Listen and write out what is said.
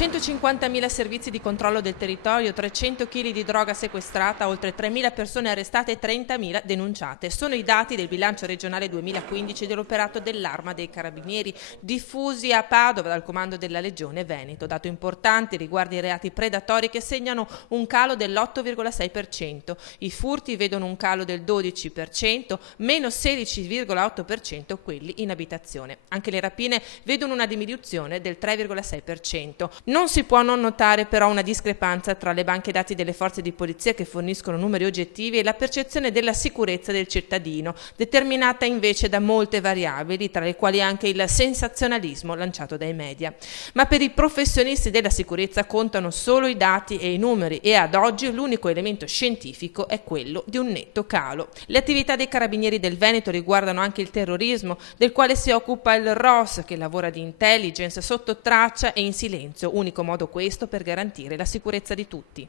150.000 servizi di controllo del territorio, 300 kg di droga sequestrata, oltre 3.000 persone arrestate e 30.000 denunciate. Sono i dati del bilancio regionale 2015 dell'operato dell'Arma dei Carabinieri, diffusi a Padova dal comando della Legione Veneto. Dato importante riguarda i reati predatori che segnano un calo dell'8,6%. I furti vedono un calo del 12%, meno 16,8% quelli in abitazione. Anche le rapine vedono una diminuzione del 3,6%. Non si può non notare però una discrepanza tra le banche dati delle forze di polizia che forniscono numeri oggettivi e la percezione della sicurezza del cittadino, determinata invece da molte variabili, tra le quali anche il sensazionalismo lanciato dai media. Ma per i professionisti della sicurezza contano solo i dati e i numeri e ad oggi l'unico elemento scientifico è quello di un netto calo. Le attività dei Carabinieri del Veneto riguardano anche il terrorismo, del quale si occupa il ROS, che lavora di intelligence sotto traccia e in silenzio, unico modo questo per garantire la sicurezza di tutti.